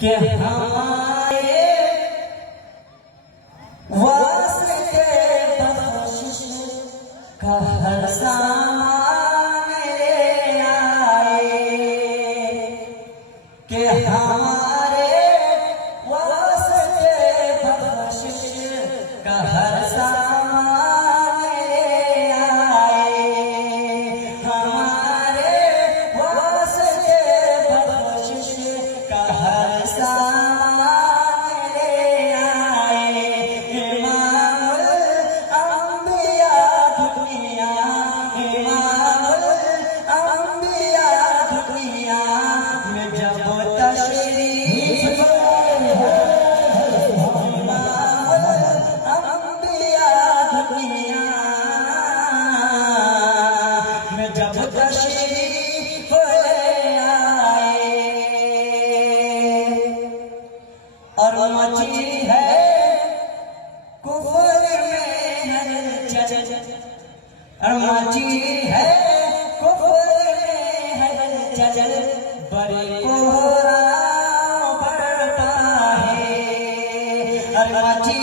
कि हमारे वास्ते बख्शिश का हर सामान ले आए, कि हमारे वास्ते बख्शिश का हर सामान ले आए, हमारे वास्ते बख्शिश का हर सामान ले आए। इमामुल अंबिया दुनिया, इमामुल अंबिया दुनिया में जब तशरीफ जब तशरीफ ले आए और मची है कुफर में हलचल, और मची है कुफर में हलचल, बड़े कोहराम पड़ता है और मची